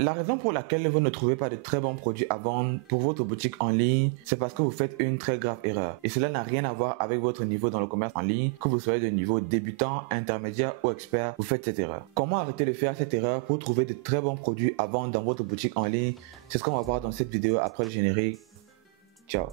La raison pour laquelle vous ne trouvez pas de très bons produits à vendre pour votre boutique en ligne, c'est parce que vous faites une très grave erreur. Et cela n'a rien à voir avec votre niveau dans le commerce en ligne, que vous soyez de niveau débutant, intermédiaire ou expert, vous faites cette erreur. Comment arrêter de faire cette erreur pour trouver de très bons produits à vendre dans votre boutique en ligne? C'est ce qu'on va voir dans cette vidéo après le générique. Ciao.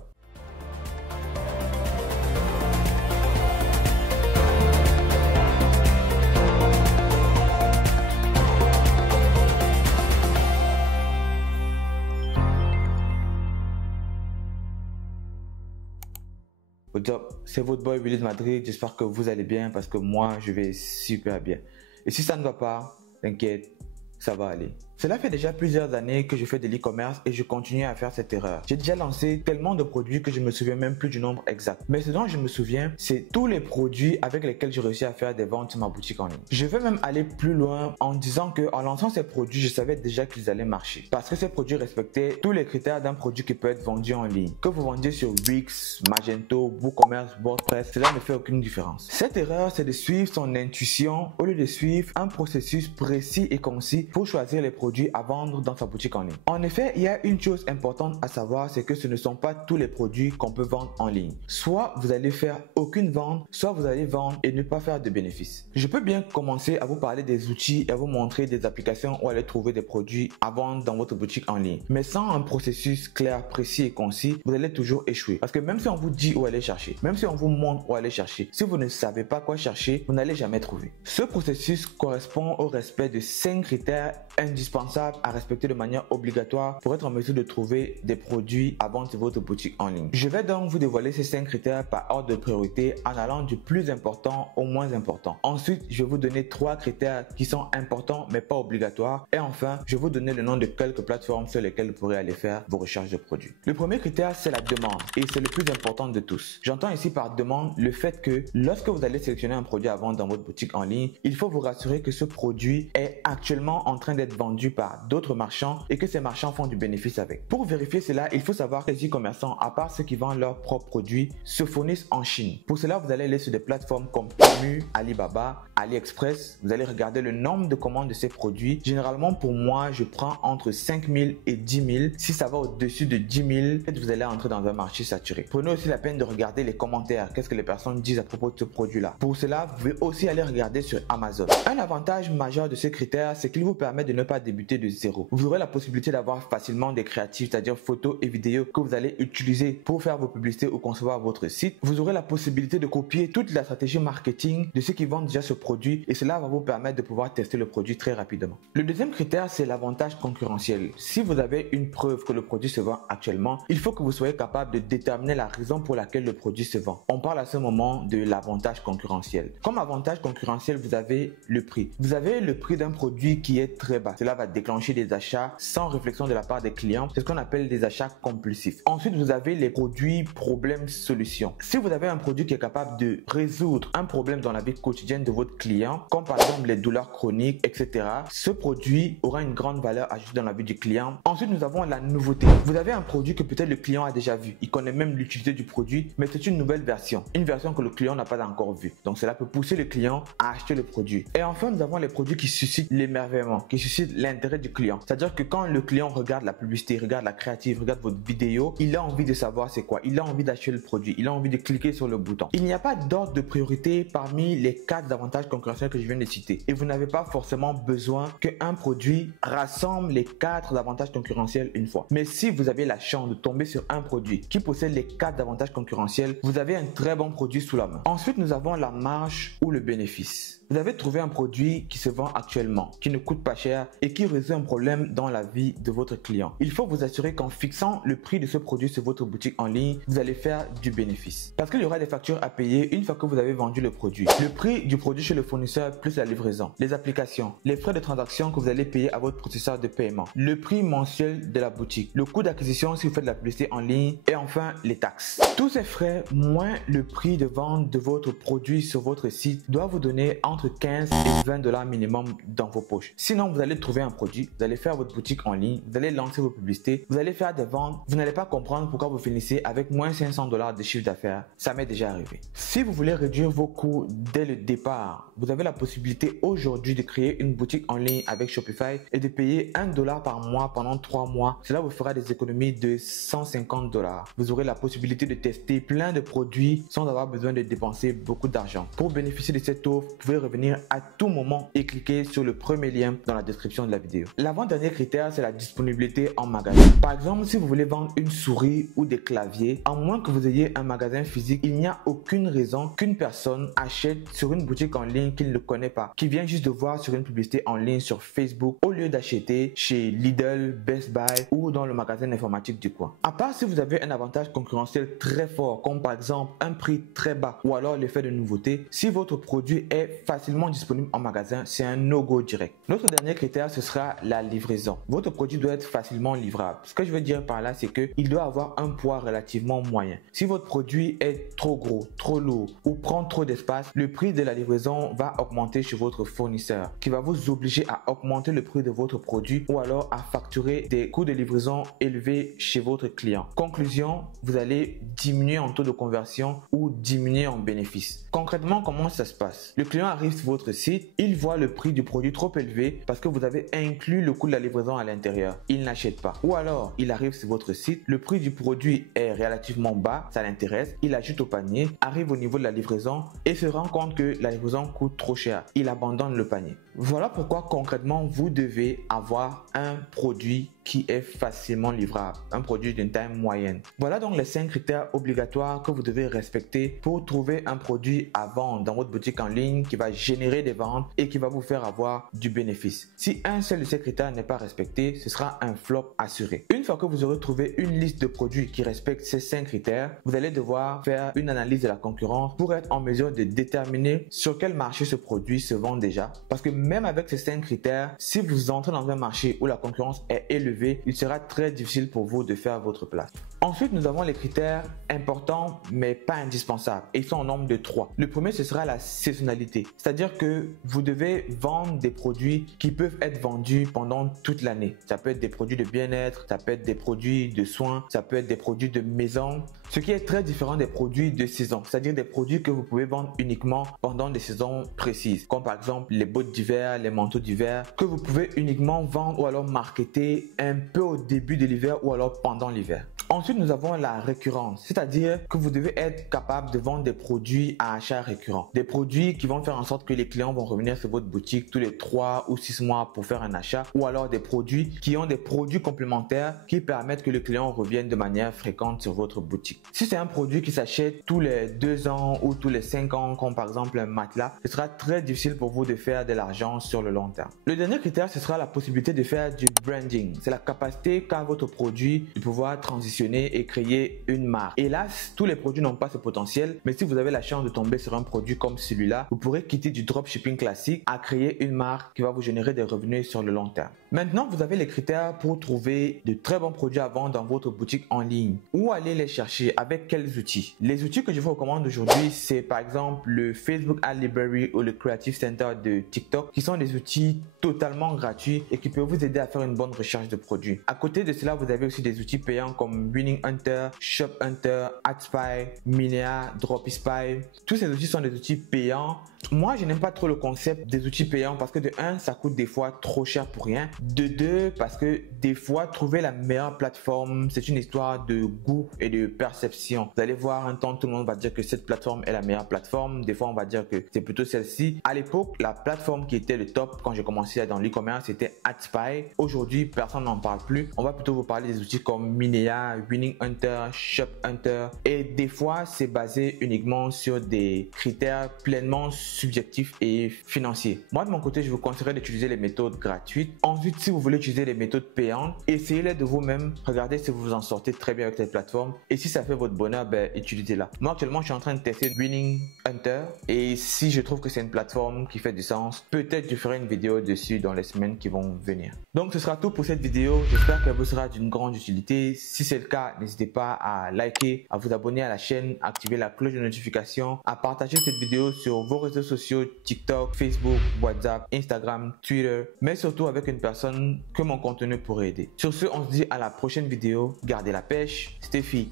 What's up, c'est votre boy Willy de Madrid, j'espère que vous allez bien parce que moi je vais super bien. Et si ça ne va pas, t'inquiète, ça va aller. Cela fait déjà plusieurs années que je fais de l'e-commerce et je continue à faire cette erreur. J'ai déjà lancé tellement de produits que je me souviens même plus du nombre exact. Mais ce dont je me souviens, c'est tous les produits avec lesquels j'ai réussi à faire des ventes sur ma boutique en ligne. Je vais même aller plus loin en disant que en lançant ces produits, je savais déjà qu'ils allaient marcher. Parce que ces produits respectaient tous les critères d'un produit qui peut être vendu en ligne. Que vous vendiez sur Wix, Magento, WooCommerce, WordPress, cela ne fait aucune différence. Cette erreur, c'est de suivre son intuition au lieu de suivre un processus précis et concis pour choisir les produits à vendre dans sa boutique en ligne. En effet, il y a une chose importante à savoir, c'est que ce ne sont pas tous les produits qu'on peut vendre en ligne. Soit vous allez faire aucune vente, soit vous allez vendre et ne pas faire de bénéfices. Je peux bien commencer à vous parler des outils et à vous montrer des applications où aller trouver des produits à vendre dans votre boutique en ligne. Mais sans un processus clair, précis et concis, vous allez toujours échouer. Parce que même si on vous dit où aller chercher, même si on vous montre où aller chercher, si vous ne savez pas quoi chercher, vous n'allez jamais trouver. Ce processus correspond au respect de 5 critères indispensables à respecter de manière obligatoire pour être en mesure de trouver des produits à vendre sur votre boutique en ligne. Je vais donc vous dévoiler ces 5 critères par ordre de priorité en allant du plus important au moins important. Ensuite, je vais vous donner 3 critères qui sont importants mais pas obligatoires. Et enfin, je vais vous donner le nom de quelques plateformes sur lesquelles vous pourrez aller faire vos recherches de produits. Le premier critère, c'est la demande et c'est le plus important de tous. J'entends ici par demande le fait que lorsque vous allez sélectionner un produit à vendre dans votre boutique en ligne, il faut vous rassurer que ce produit est actuellement en train d'être vendu par d'autres marchands et que ces marchands font du bénéfice avec. Pour vérifier cela, il faut savoir que les e-commerçants, à part ceux qui vendent leurs propres produits, se fournissent en Chine. Pour cela, vous allez aller sur des plateformes comme Temu, Alibaba, AliExpress. Vous allez regarder le nombre de commandes de ces produits. Généralement, pour moi, je prends entre 5 000 et 10 000. Si ça va au-dessus de 10 000, vous allez entrer dans un marché saturé. Prenez aussi la peine de regarder les commentaires. Qu'est-ce que les personnes disent à propos de ce produit-là. Pour cela, vous pouvez aussi aller regarder sur Amazon. Un avantage majeur de ces critères, c'est qu'il vous permet de ne pas débuter de zéro. Vous aurez la possibilité d'avoir facilement des créatifs, c'est-à-dire photos et vidéos que vous allez utiliser pour faire vos publicités ou concevoir votre site. Vous aurez la possibilité de copier toute la stratégie marketing de ceux qui vendent déjà ce produit et cela va vous permettre de pouvoir tester le produit très rapidement. Le deuxième critère, c'est l'avantage concurrentiel. Si vous avez une preuve que le produit se vend actuellement, il faut que vous soyez capable de déterminer la raison pour laquelle le produit se vend. On parle à ce moment de l'avantage concurrentiel. Comme avantage concurrentiel, vous avez le prix. Vous avez le prix d'un produit qui est très bas. Cela va déclencher des achats sans réflexion de la part des clients. C'est ce qu'on appelle des achats compulsifs. Ensuite, vous avez les produits problèmes solutions. Si vous avez un produit qui est capable de résoudre un problème dans la vie quotidienne de votre client, comme par exemple les douleurs chroniques, etc., ce produit aura une grande valeur ajoutée dans la vie du client. Ensuite, nous avons la nouveauté. Vous avez un produit que peut-être le client a déjà vu. Il connaît même l'utilité du produit, mais c'est une nouvelle version. Une version que le client n'a pas encore vue. Donc, cela peut pousser le client à acheter le produit. Et enfin, nous avons les produits qui suscitent l'émerveillement, qui suscitent l'intérêt du client. C'est-à-dire que quand le client regarde la publicité, regarde la créative, regarde votre vidéo, il a envie de savoir c'est quoi. Il a envie d'acheter le produit. Il a envie de cliquer sur le bouton. Il n'y a pas d'ordre de priorité parmi les 4 avantages concurrentiels que je viens de citer. Et vous n'avez pas forcément besoin qu'un produit rassemble les 4 avantages concurrentiels une fois. Mais si vous avez la chance de tomber sur un produit qui possède les 4 avantages concurrentiels, vous avez un très bon produit sous la main. Ensuite, nous avons la marge ou le bénéfice. Vous avez trouvé un produit qui se vend actuellement, qui ne coûte pas cher et qui résout un problème dans la vie de votre client. Il faut vous assurer qu'en fixant le prix de ce produit sur votre boutique en ligne, vous allez faire du bénéfice. Parce qu'il y aura des factures à payer une fois que vous avez vendu le produit. Le prix du produit chez le fournisseur plus la livraison, les applications, les frais de transaction que vous allez payer à votre processeur de paiement, le prix mensuel de la boutique, le coût d'acquisition si vous faites de la publicité en ligne et enfin les taxes. Tous ces frais moins le prix de vente de votre produit sur votre site doivent vous donner en entre 15 et 20 dollars minimum dans vos poches. Sinon, vous allez trouver un produit, vous allez faire votre boutique en ligne, vous allez lancer vos publicités, vous allez faire des ventes, vous n'allez pas comprendre pourquoi vous finissez avec moins 500 dollars de chiffre d'affaires. Ça m'est déjà arrivé. Si vous voulez réduire vos coûts dès le départ, vous avez la possibilité aujourd'hui de créer une boutique en ligne avec Shopify et de payer 1 dollar par mois pendant 3 mois. Cela vous fera des économies de 150 dollars. Vous aurez la possibilité de tester plein de produits sans avoir besoin de dépenser beaucoup d'argent. Pour bénéficier de cette offre, vous pouvez revenir à tout moment et cliquer sur le premier lien dans la description de la vidéo. L'avant-dernier critère, c'est la disponibilité en magasin. Par exemple, si vous voulez vendre une souris ou des claviers, à moins que vous ayez un magasin physique, il n'y a aucune raison qu'une personne achète sur une boutique en ligne qu'il ne connaît pas, qui vient juste de voir sur une publicité en ligne sur Facebook, au lieu d'acheter chez Lidl, Best Buy ou dans le magasin informatique du coin. À part si vous avez un avantage concurrentiel très fort, comme par exemple un prix très bas ou alors l'effet de nouveauté, si votre produit est facilement disponible en magasin, c'est un no-go direct. Notre dernier critère, ce sera la livraison. Votre produit doit être facilement livrable. Ce que je veux dire par là, c'est qu'il doit avoir un poids relativement moyen. Si votre produit est trop gros, trop lourd ou prend trop d'espace, le prix de la livraison va augmenter chez votre fournisseur, qui va vous obliger à augmenter le prix de votre produit ou alors à facturer des coûts de livraison élevés chez votre client. Conclusion, vous allez diminuer en taux de conversion ou diminuer en bénéfice. Concrètement, comment ça se passe? Le client arrive sur votre site, il voit le prix du produit trop élevé parce que vous avez inclus le coût de la livraison à l'intérieur. Il n'achète pas. Ou alors, il arrive sur votre site, le prix du produit est relativement bas, ça l'intéresse, il ajoute au panier, arrive au niveau de la livraison et se rend compte que la livraison coûte trop cher. Il abandonne le panier. Voilà pourquoi concrètement, vous devez avoir un produit qui est facilement livrable, un produit d'une taille moyenne. Voilà donc les 5 critères obligatoires que vous devez respecter pour trouver un produit à vendre dans votre boutique en ligne qui va générer des ventes et qui va vous faire avoir du bénéfice. Si un seul de ces critères n'est pas respecté, ce sera un flop assuré. Une fois que vous aurez trouvé une liste de produits qui respectent ces 5 critères, vous allez devoir faire une analyse de la concurrence pour être en mesure de déterminer sur quel marché ce produit se vend déjà. Parce que même avec ces 5 critères, si vous entrez dans un marché où la concurrence est élevée, il sera très difficile pour vous de faire votre place. Ensuite, nous avons les critères importants mais pas indispensables et ils sont au nombre de 3. Le premier, ce sera la saisonnalité, c'est-à-dire que vous devez vendre des produits qui peuvent être vendus pendant toute l'année. Ça peut être des produits de bien-être, ça peut être des produits de soins, ça peut être des produits de maison, ce qui est très différent des produits de saison, c'est-à-dire des produits que vous pouvez vendre uniquement pendant des saisons précises, comme par exemple les bottes d'hiver, les manteaux d'hiver, que vous pouvez uniquement vendre ou alors marketer un peu au début de l'hiver ou alors pendant l'hiver. Ensuite, nous avons la récurrence, c'est-à-dire que vous devez être capable de vendre des produits à achat récurrent. Des produits qui vont faire en sorte que les clients vont revenir sur votre boutique tous les 3 ou 6 mois pour faire un achat, ou alors des produits qui ont des produits complémentaires qui permettent que le client revienne de manière fréquente sur votre boutique. Si c'est un produit qui s'achète tous les 2 ans ou tous les 5 ans, comme par exemple un matelas, ce sera très difficile pour vous de faire de l'argent sur le long terme. Le dernier critère, ce sera la possibilité de faire du branding. C'est la capacité qu'a votre produit de pouvoir transitionner et créer une marque. Hélas, tous les produits n'ont pas ce potentiel, mais si vous avez la chance de tomber sur un produit comme celui-là, vous pourrez quitter du dropshipping classique à créer une marque qui va vous générer des revenus sur le long terme. Maintenant, vous avez les critères pour trouver de très bons produits à vendre dans votre boutique en ligne. Où aller les chercher? Avec quels outils? Les outils que je vous recommande aujourd'hui, c'est par exemple le Facebook Ad Library ou le Creative Center de TikTok, qui sont des outils totalement gratuits et qui peuvent vous aider à faire une bonne recherche de produits. À côté de cela, vous avez aussi des outils payants comme Winning Hunter, Shop Hunter, AdSpy, Minea, Dropispy. Tous ces outils sont des outils payants. Moi, je n'aime pas trop le concept des outils payants parce que de 1, ça coûte des fois trop cher pour rien. De 2, parce que des fois, trouver la meilleure plateforme, c'est une histoire de goût et de perception. Vous allez voir un temps, tout le monde va dire que cette plateforme est la meilleure plateforme. Des fois, on va dire que c'est plutôt celle-ci. À l'époque, la plateforme qui était le top quand j'ai commencé dans l'e-commerce, c'était AdSpy. Aujourd'hui, personne n'en parle plus. On va plutôt vous parler des outils comme Minea, Winning Hunter, Shop Hunter. Et des fois, c'est basé uniquement sur des critères pleinement subjectifs et financiers. Moi, de mon côté, je vous conseillerais d'utiliser les méthodes gratuites. Ensuite, Ensuite, si vous voulez utiliser les méthodes payantes, essayez-les de vous-même. Regardez si vous vous en sortez très bien avec cette plateforme. Et si ça fait votre bonheur, utilisez-la. Moi, actuellement, je suis en train de tester Winning Hunter. Et si je trouve que c'est une plateforme qui fait du sens, peut-être je ferai une vidéo dessus dans les semaines qui vont venir. Donc, ce sera tout pour cette vidéo. J'espère qu'elle vous sera d'une grande utilité. Si c'est le cas, n'hésitez pas à liker, à vous abonner à la chaîne, à activer la cloche de notification, à partager cette vidéo sur vos réseaux sociaux, TikTok, Facebook, WhatsApp, Instagram, Twitter, mais surtout avec une personne que mon contenu pourrait aider. Sur ce, on se dit à la prochaine vidéo. Gardez la pêche. Stéphie.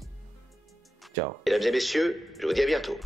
Ciao. Mesdames et messieurs, je vous dis à bientôt.